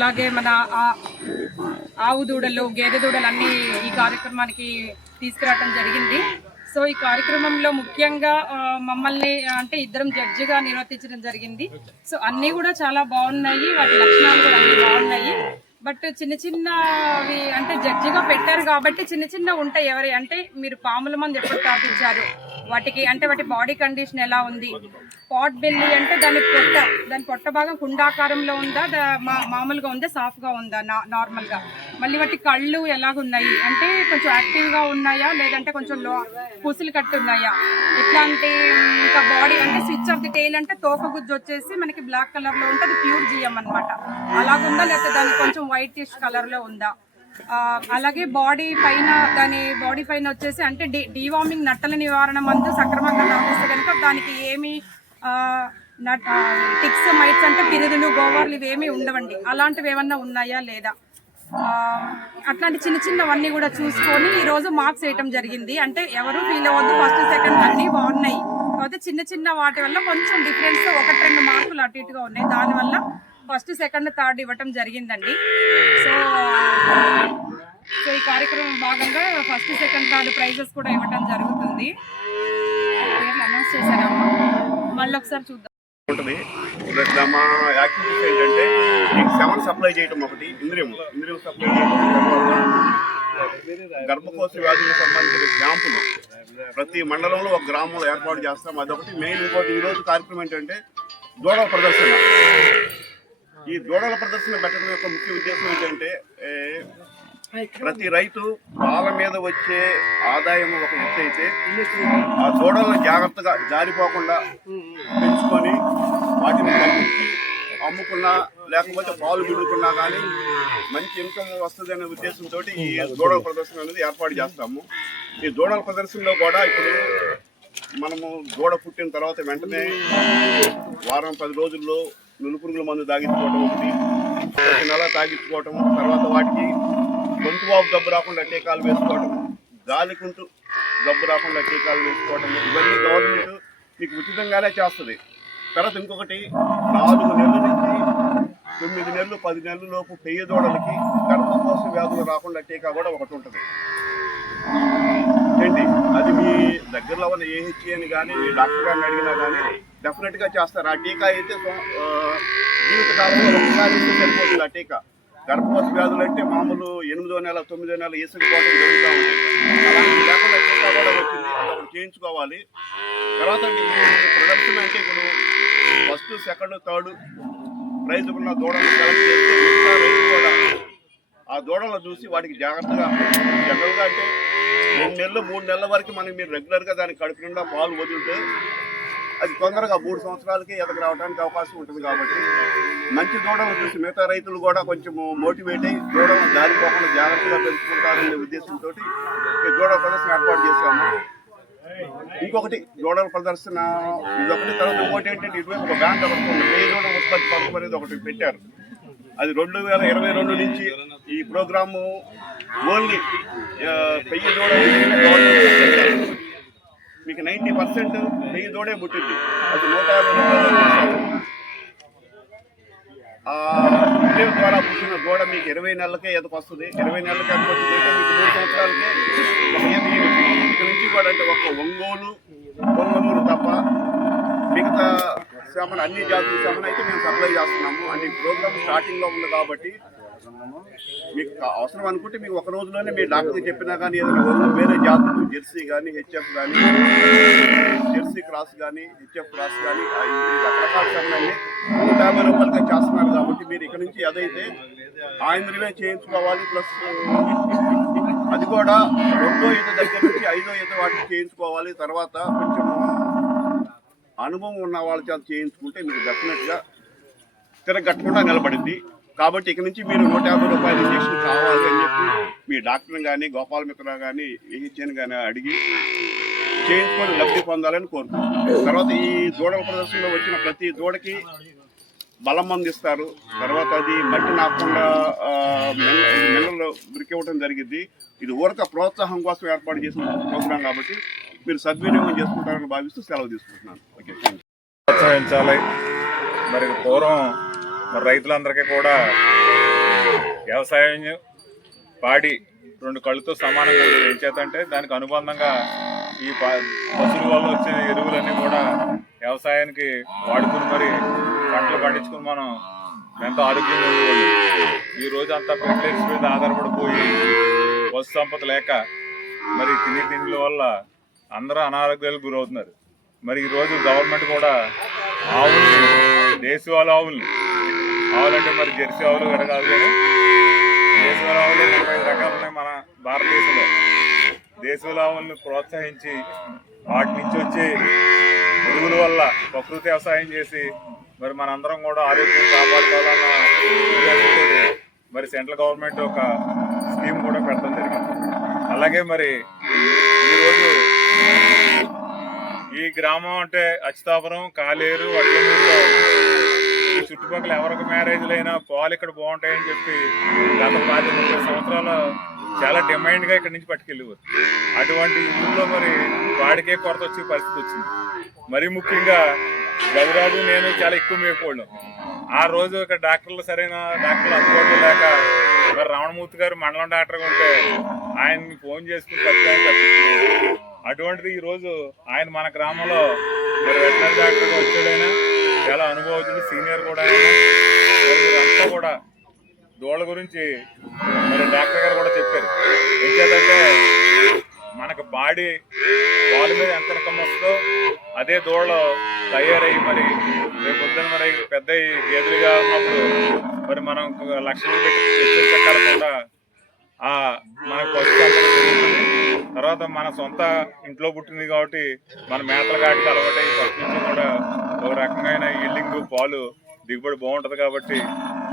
అలాగే మన ఆవు దూడలు, గేదె దూడలు అన్నీ ఈ కార్యక్రమానికి తీసుకురావడం జరిగింది. సో ఈ కార్యక్రమంలో ముఖ్యంగా మమ్మల్ని అంటే ఇద్దరం జడ్జిగా నిర్వర్తించడం జరిగింది. సో అన్నీ కూడా చాలా బాగున్నాయి, వాటి లక్షణాలు కూడా అన్నీ బాగున్నాయి. బట్ చిన్న చిన్నవి అంటే జడ్జిగా పెట్టారు కాబట్టి చిన్న చిన్న ఉంటాయి. ఎవరి అంటే మీరు పాముల మంది ఎప్పుడు తాపించారు, వాటికి అంటే వాటి బాడీ కండిషన్ ఎలా ఉంది, పాట్ బెల్లి అంటే దాని పొట్ట భాగం కుండాకారంలో ఉందా, మామూలుగా ఉందా, సాఫ్ట్గా ఉందా, నార్మల్గా. మళ్ళీ వాటి కళ్ళు ఎలాగున్నాయి అంటే కొంచెం యాక్టివ్గా ఉన్నాయా లేదంటే కొంచెం పూసులు కట్టి ఉన్నాయా, ఇట్లాంటి. ఇంకా బాడీ అంటే స్విచ్ ఆఫ్ ది టైల్ అంటే తోక గుజ్జు వచ్చేసి మనకి బ్లాక్ కలర్లో ఉంటే అది ప్యూర్ జిఎం అనమాట. అలాగుందా లేకపోతే దానికి కొంచెం వైటిష్ కలర్లో ఉందా. అలాగే దాని బాడీ పైన వచ్చేసి అంటే డీవార్మింగ్ నట్టల నివారణ మందు సక్రమంగా తాగిస్తే కనుక దానికి ఏమి టిక్స్, మైట్స్ అంటే పిరుదులు, గోవర్లు ఇవేమీ ఉండవండి. అలాంటివి ఏమన్నా ఉన్నాయా లేదా, అట్లాంటి చిన్న చిన్నవన్నీ కూడా చూసుకొని ఈరోజు మార్క్స్ వేయటం జరిగింది. అంటే ఎవరు ఫీల్ అవ్వద్దు, ఫస్ట్ సెకండ్ అన్నీ బాగున్నాయి. కాకపోతే చిన్న చిన్న వాటి వల్ల కొంచెం డిఫరెన్స్ 1-2 మార్కులు అటు ఇటుగా ఉన్నాయి. దానివల్ల ఫస్ట్ సెకండ్ థర్డ్ ఇవ్వటం జరిగిందండి. సో ఈ కార్యక్రమం భాగంగా ఫస్ట్ సెకండ్ థర్డ్ ప్రైజెస్ కూడా ఇవ్వటం జరుగుతుంది. పేర్లు అనౌన్స్ చేశారమ్మా, మళ్ళీ ఒకసారి చూద్దాం. మా యాక్టివిటీస్ ఏంటంటే సెవెన్ సప్లై చేయడం ఒకటి, ఇంద్రియం సప్లై చేయడం, గర్భకోశ వ్యాధులకు సంబంధించిన క్యాంపులు ప్రతి మండలంలో ఒక గ్రామంలో ఏర్పాటు చేస్తాం, అదొకటి మెయిన్. ఇంకోటి ఈరోజు కార్యక్రమం ఏంటంటే దూడల ప్రదర్శన. ఈ దూడల ప్రదర్శన పెట్టడం యొక్క ముఖ్య ఉద్దేశం ఏంటంటే ప్రతి రైతు పాల మీద వచ్చే ఆదాయం ఒక ఎత్తు అయితే ఆ దూడలను జాగ్రత్తగా జారిపోకుండా పెంచుకొని వాటిని పంపించి అమ్ముకున్నా లేకపోతే పాలు బిడుకున్నా కానీ మంచి ఇన్కమ్ వస్తుంది అనే ఉద్దేశంతో ఈ దూడల ప్రదర్శన అనేది ఏర్పాటు చేస్తాము. ఈ దూడల ప్రదర్శనలో కూడా ఇప్పుడు మనము దూడ పుట్టిన తర్వాత వెంటనే వారం 10 రోజుల్లో నులుపురుగుల మందు తాగించుకోవటం ఒకటి, ప్రతి నెల తాగించుకోవటం, తర్వాత వాటికి గొంతు వాపు జబ్బు రాకుండా టీకాలు వేసుకోవటం, గాలికుంటూ జబ్బు రాకుండా టీకాలు వేసుకోవటం, ఇవన్నీ గవర్నమెంట్ మీకు ఉచితంగానే చేస్తుంది. తర్వాత ఇంకొకటి 4 నెలల నుంచి 9 నెలలు 10 నెలల లోపు పెయ్య దూడలకి గర్భకోశ వ్యాధులు రాకుండా టీకా కూడా ఒకటి ఉంటుంది. ఏంటి అది మీ దగ్గరలో ఉన్న ఏహెచ్ఏ అని కానీ మీ డాక్టర్ గారిని అడిగినా కానీ డెఫినెట్గా చేస్తారు. ఆ టీకా అయితే జీవితకాలంలో ఒకసారి ఇస్తే సరిపోతుంది. ఆ టీకా గర్భకోశ వ్యాధులు అంటే మామూలు 8వ నెల 9వ నెల వేసుకోవడం జరుగుతూ ఉంటుంది. అలాంటి లేకుండా టీకా కూడా వచ్చింది, అది చేయించుకోవాలి. తర్వాత ప్రదర్శన అంటే ఇప్పుడు ఫస్ట్ సెకండ్ థర్డ్ ప్రైజ్ ఉన్న దూడలను సెలెక్ట్ చేస్తే మిగతా రైతు కూడా ఆ దూడలను చూసి వాటికి జాగ్రత్తగా జనరల్గా అంటే 2 నెలలు 3 నెలల వరకు మీరు రెగ్యులర్గా దానికి కడుపు నిండా పాలు వదిలితే అది తొందరగా 3 సంవత్సరాలకి ఎదకు రావడానికి అవకాశం ఉంటుంది. కాబట్టి మంచి దూడలను చూసి మిగతా రైతులు కూడా కొంచెం మోటివేట్ అయ్యి దూడలను జారిపోకుండా జాగ్రత్తగా పెంచుకుంటారనే ఉద్దేశంతో ఈ దూడల ప్రదర్శన ఏర్పాటు చేశాము. ఇంకొకటి దూడల ప్రదర్శన ఇదొకటి. తర్వాత ఇంకోటి ఏంటంటే ఇటువైపు ఒక బ్యాంక్ ఒకటి ఉంది, పెయ్య దూడ ఉత్పత్తి పథకం అనేది ఒకటి పెట్టారు. అది 2022 నుంచి ఈ ప్రోగ్రాము ఓన్లీ పెయ్య దూడ మీకు 90% పెయ్య దూడే పుట్టింది. అది 150 రూపాయలు. ఆ ఇండియం ద్వారా పుట్టిన దూడ మీకు 20 నెలలకే ఎదకు వస్తుంది. 20 నెలలకే ఎదకు వచ్చింది అంటే మీకు 3 సంవత్సరాలకే ఒక ఇక్కడ నుంచి కూడా అంటే ఒక ఒంగోలు తప్ప మిగతా సేమన అన్ని జాతుల సేమన అయితే మేము సప్లై చేస్తున్నాము. అంటే ఈ ప్రోగ్రామ్ స్టార్టింగ్లో ఉంది కాబట్టి మీకు అవసరం అనుకుంటే మీకు ఒక రోజులోనే మీ డాక్టర్కి చెప్పినా కానీ ఏదైనా వేరే జాతులు జెర్సీ కానీ హెచ్ఎఫ్ కానీ జెర్సీ క్రాస్ కానీ హెచ్ఎఫ్ క్రాస్ కానీ రకరకాల సమయాన్ని 150 రూపాయలకే చేస్తున్నారు. కాబట్టి మీరు ఇక్కడ నుంచి ఏదైతే ఆయంద్రమే చేయించుకోవాలి. ప్లస్ అది కూడా 2వ ఈత దగ్గర నుంచి 5వ ఈత వాటికి చేయించుకోవాలి. తర్వాత కొంచెం అనుభవం ఉన్న వాళ్ళ చేత చేయించుకుంటే మీకు డెఫినెట్గా తిరగట్టకుండా నిలబడింది. కాబట్టి ఇక నుంచి మీరు 150 రూపాయల ఇంజక్షన్ కావాలి అని చెప్పి మీ డాక్టర్ని కానీ గోపాల మిత్ర కానీ ఏహెచ్ఎన్ కానీ అడిగి చేయించుకొని లబ్ధి పొందాలని కోరుకుంటున్నాను. తర్వాత ఈ దూడల ప్రదర్శనలో వచ్చిన ప్రతి దూడకి బలం అందిస్తారు. తర్వాత అది మట్టి నాకుండా మినరల్ బ్రిక్ ఇవ్వడం జరిగింది. ఇది ఊరక ప్రోత్సాహం కోసం ఏర్పాటు చేసిన ప్రోగ్రాం కాబట్టి మీరు సద్వినియోగం చేసుకుంటారని భావిస్తూ సెలవు తీసుకుంటున్నాను. ఓకే, ప్రోత్సహించాలి. మరి పూర్వం మరి రైతులందరికీ కూడా వ్యవసాయం పాడి రెండు కళ్ళుతో సమానంగా ఉండేది. ఏం చేతంటే దానికి అనుబంధంగా ఈ పశువుల వల్ల వచ్చే ఎరువులన్నీ కూడా వ్యవసాయానికి వాడుకుని మరి పంటలు పండించుకుని మనం ఎంతో ఆరోగ్యంగా ఉండేవాళ్ళం. ఈ రోజు అంతా ఫెర్టిలైజర్స్ మీద ఆధారపడిపోయి పశు సంపద లేక మరి తిండిల వల్ల అందరూ అనారోగ్యాలకు గురవుతున్నారు. మరి ఈరోజు గవర్నమెంట్ కూడా ఆవుల్ని, దేశవాళీ ఆవులంటే మరి జెర్సీ ఆవులు కాదు కానీ దేశవాళీ ఆవులు 25 రకాలు ఉన్నాయి మన భారతదేశంలో. దేశవాళీ ఆవులను ప్రోత్సహించి వాటి నుంచి వచ్చే ఎరువుల వల్ల ప్రకృతి వ్యవసాయం చేసి మరి మనందరం కూడా ఆరోగ్యం కాపాడుకోవాలన్న ఉద్దేశంతో మరి సెంట్రల్ గవర్నమెంట్ ఒక స్కీమ్ కూడా పెట్టడం జరిగింది. అలాగే మరి ఈరోజు ఈ గ్రామం అంటే అచ్యుతాపురం, కాలేరు, వడ్లమూరులో ఈ చుట్టుపక్కల ఎవరికి మ్యారేజ్లైనా పాలు ఇక్కడ బాగుంటాయని చెప్పి గత 30 సంవత్సరాలు చాలా డిమాండ్గా ఇక్కడి నుంచి పట్టుకెళ్ళేవారు. అటువంటి ఊళ్ళో మరి వాడికే కొరత వచ్చే పరిస్థితి వచ్చింది. మరీ ముఖ్యంగా గవిరాజు నేను చాలా ఎక్కువ మేపుకోవడం. ఆ రోజు ఇక్కడ సరైన డాక్టర్లు అందుబాటులో లేక మరి రమణమూర్తి గారు మండలం డాక్టర్గా ఉంటే ఆయన్ని ఫోన్ చేసుకుని తప్పించుకున్నారు. అటువంటిది ఈరోజు ఆయన మన గ్రామంలో మరి వెటనరీ డాక్టర్గా వచ్చాడైనా చాలా అనుభవజ్ఞుడు, సీనియర్ కూడా అయినా అంతా కూడా దూడల గురించి మరి డాక్టర్ గారు కూడా చెప్పారు. ఏం చేద్దంటే మనకు బాడీ వాళ్ళ మీద ఎంత రకం వస్తుందో అదే దూడలు తయారయ్యి మరి రేపు పొద్దున మరి పెద్ద గేదెలుగా ఉన్నప్పుడు మరి మనం లక్షలు పెట్టి చెక్కకుండా మనకు పశు సంపద పెరుగుతుంది. తర్వాత మన సొంత ఇంట్లో పుట్టింది కాబట్టి మన మేతల కాటికి అలవాటు ఫస్ట్ నుంచి కూడా ఒక రకమైన ఈల్డింగ్ పాలు దిగుబడి బాగుంటుంది. కాబట్టి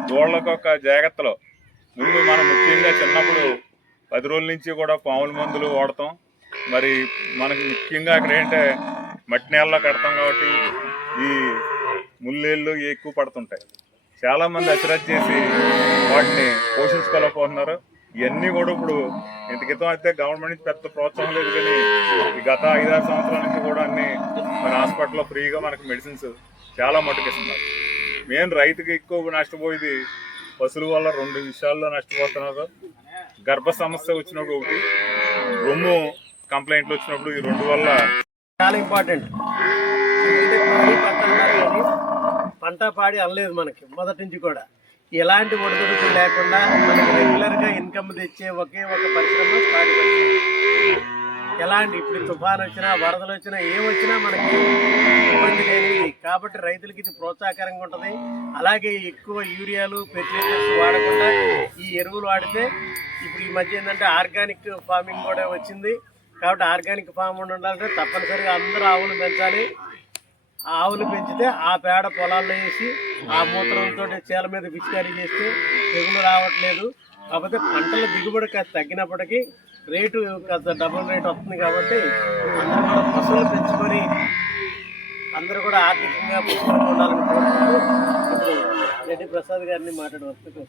దూడలకు ఒక జాగ్రత్తలో ముందు మనం ముఖ్యంగా చిన్నప్పుడు 10 రోజుల నుంచి కూడా పాముల మందులు వాడతాం. మరి మనకు ముఖ్యంగా అక్కడ ఏంటంటే మట్టి నేలలో కడతాం కాబట్టి ఈ ముళ్ళేళ్ళు ఎక్కువ పడుతుంటాయి. చాలామంది అశ్రద్ధ చేసి వాటిని పోషించుకోలేకపోతున్నారు. ఇవన్నీ కూడా ఇప్పుడు ఇంత క్రితం అయితే గవర్నమెంట్ నుంచి పెద్ద ప్రోత్సాహం లేదు కానీ ఈ గత 5-6 సంవత్సరాల నుంచి కూడా అన్ని మన హాస్పిటల్లో ఫ్రీగా మనకు మెడిసిన్స్ చాలా మట్టుకు ఇస్తున్నారు. మెయిన్ రైతుకి ఎక్కువ నష్టపోయేది పశువుల వల్ల 2 విషయాల్లో నష్టపోతున్నారు. గర్భ సమస్య వచ్చినప్పుడు ఒకటి, రొమ్ము కంప్లైంట్లు వచ్చినప్పుడు ఈ 2 వల్ల చాలా ఇంపార్టెంట్. పంట పాడి అనలేదు మనకి మొదటి నుంచి కూడా. ఎలాంటి ఒడిదుడుకులు లేకుండా మనకి రెగ్యులర్గా ఇన్కమ్ తెచ్చే ఒకే ఒక పరిశ్రమ పాడి పరిశ్రమ. ఎలాంటి ఇప్పుడు తుఫాను వచ్చినా, వరదలు వచ్చినా, ఏమొచ్చినా మనకి ఇబ్బంది లేనిది. కాబట్టి రైతులకి ఇది ప్రోత్సాహకరంగా ఉంటుంది. అలాగే ఎక్కువ యూరియాలు, ఫెర్టిలైజర్స్ వాడకుండా ఈ ఎరువులు వాడితే ఇప్పుడు ఈ మధ్య ఏంటంటే ఆర్గానిక్ ఫార్మింగ్ కూడా వచ్చింది. కాబట్టి ఆర్గానిక్ ఫామ్ ఉండాలంటే తప్పనిసరిగా అందరూ ఆవులు పెంచాలి. ఆవులు పెంచితే ఆ పేడ పొలాల్లో వేసి ఆ మూత్రంతో చేల మీద పిచికారీ చేస్తే తెగులు రావట్లేదు. కాకపోతే పంటల దిగుబడి కాస్త తగ్గినప్పటికీ రేటు కాస్త డబుల్ రేట్ వస్తుంది. కాబట్టి అందరూ కూడా పశువులు పెంచుకొని అందరూ కూడా ఆర్థికంగా పుష్కలంగా ఉండాలని కోరుకుంటూ ఇప్పుడు రెడ్డి ప్రసాద్ గారిని మాట్లాడవచ్చు.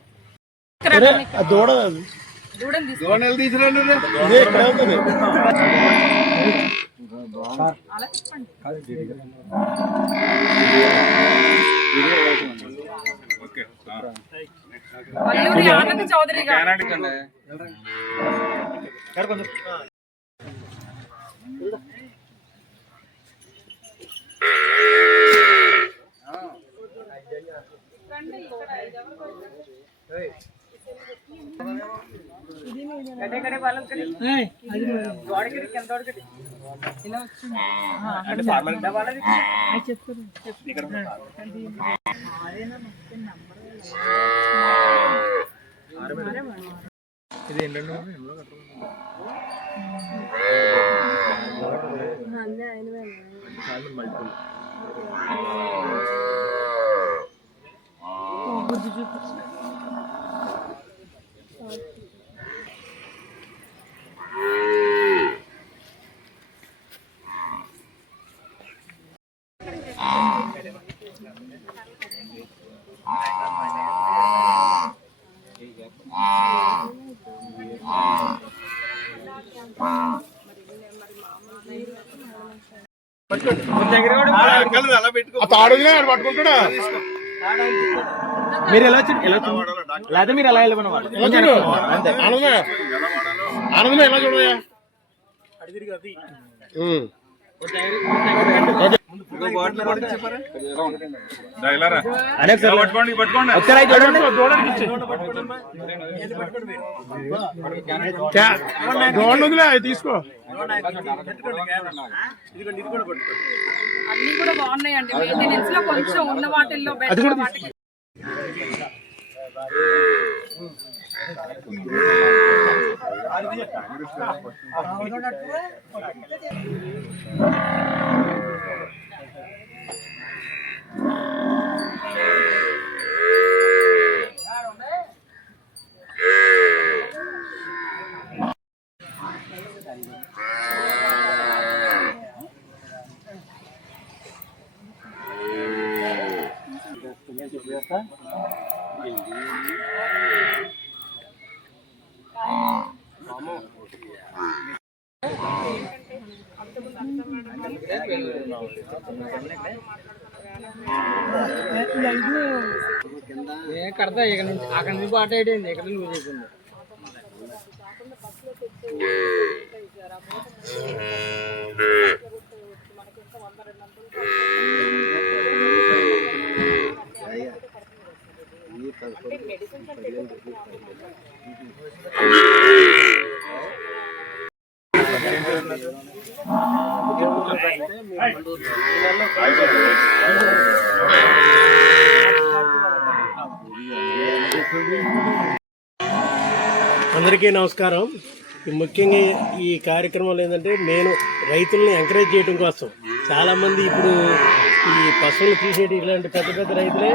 ఆనంద్ చౌదరి గారు ఇది ఏంటంటే మల్టిపుల్ అలా పెట్టుకో మీరు ఎలా లేకపోతే మీరు ఎలా వెళ్ళమన్నమాట అంతే. ఆనందమే ఎలా చూడయా అనేక సార్లు పట్టుకోండి పట్టుకోండి ఒకసారి అయితే చూడండి. తీసుకో అన్ని కూడా బాగున్నాయండి. మెయింటెనెన్స్ లో కొంచెం ఉన్న వాటిల్లో బెటర్ వాటికి కడతా ఇక్కడ నుంచి అక్కడ నుంచి పాట అయిపోయింది ఇక్కడ నుంచి చెప్పింది. అందరికీ నమస్కారం. ముఖ్యంగా ఈ కార్యక్రమాలు ఏంటంటే నేను రైతుల్ని ఎంకరేజ్ చేయడం కోసం చాలామంది ఇప్పుడు ఈ పశువులు తీసేటి ఇలాంటి పెద్ద పెద్ద రైతులే